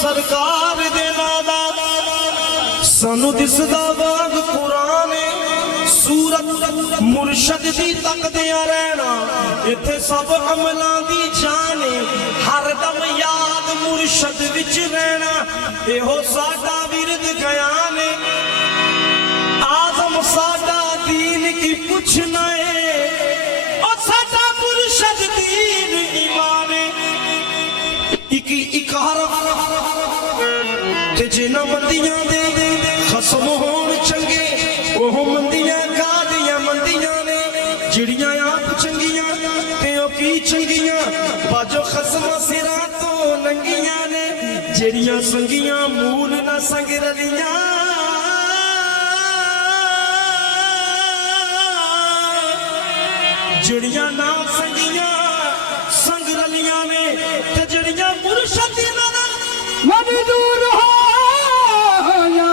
सरकार दे नादा सानू दिसदा बाग कुरान सूरत मुर्शद दी तकदियां रहना इत्थे सब अमलां दी जान हर दम याद मुर्शद विच रहना एहो साडा विरद गयान आजम साडा दीन की पुछना है ओ साडा मुर्शद दीन ईमान इक हरफ ते जिन्हां मंदियां दे खसम होण चंगे ओह मंदियां कादियां मंदियां ने जिहड़ियां आप चंगियां ते ओ की चंगियां बाजो खसम सिरां तो नंगियां ने जिहड़ियां संगियां मूल ना संग रलियां जिहड़ियां ना संगियां संग रलियां ने ते जिहड़ियां मुर्शद दी नज़र मद दूर हो या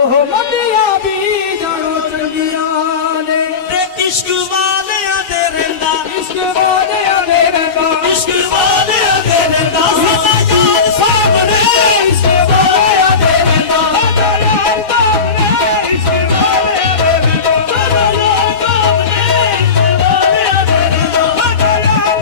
ओह मदिया भी जानो चंगियां ने ते इश्क वालियां दे रंदा इश्क वाले दे रंदा इश्क वालियां दे रंदा साडा यार सामने इश्क वाले दे रंदा इश्क वाले दे रंदा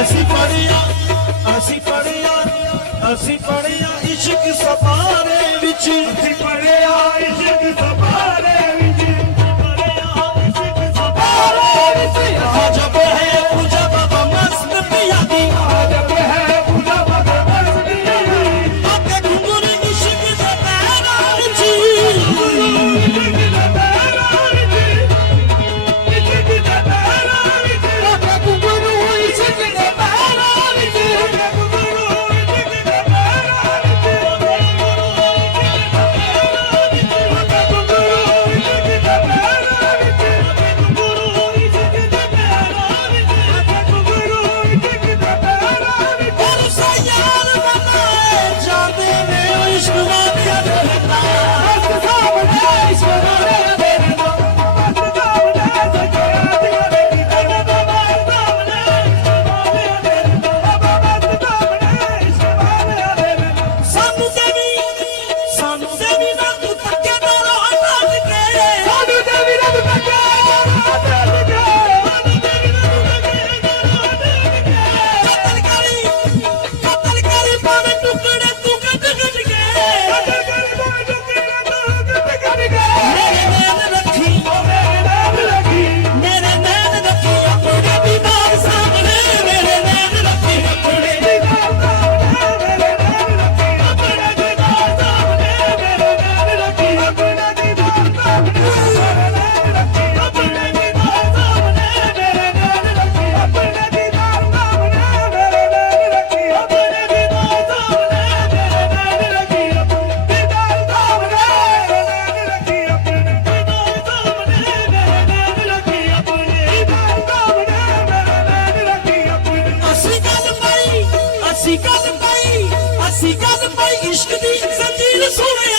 ਅਸੀਂ ਪੜਿਆ ਇਸ਼ਕ ਸਫਾਰੇ ਵਿੱਚ ਅਸੀਂ ਪੜਿਆ ਇਸ਼ਕ ਸਫਾਰੇ ਵਿੱਚ ਅਜਬ ਹੈ ਪੂਜਾ ਬਾਬਾ ਮਸਤ ਪਿਆ ਦੀ ਆਜਬ ਹੈ ਪੂਜਾ ਬਾਬਾ ਮਸਤੀਆਂ ਦੀ ਆਕੇ ਘੁੰਗਰ ਇਸ਼ਕ ਦੇ ਪੈਰਾਂ ਵਿੱਚ ਅਸੀਂ ਗੱਲ ਪਾਈ ਇਸ਼ਕ ਦੀ ਜ਼ੰਜੀਰ ਸੁਣੇ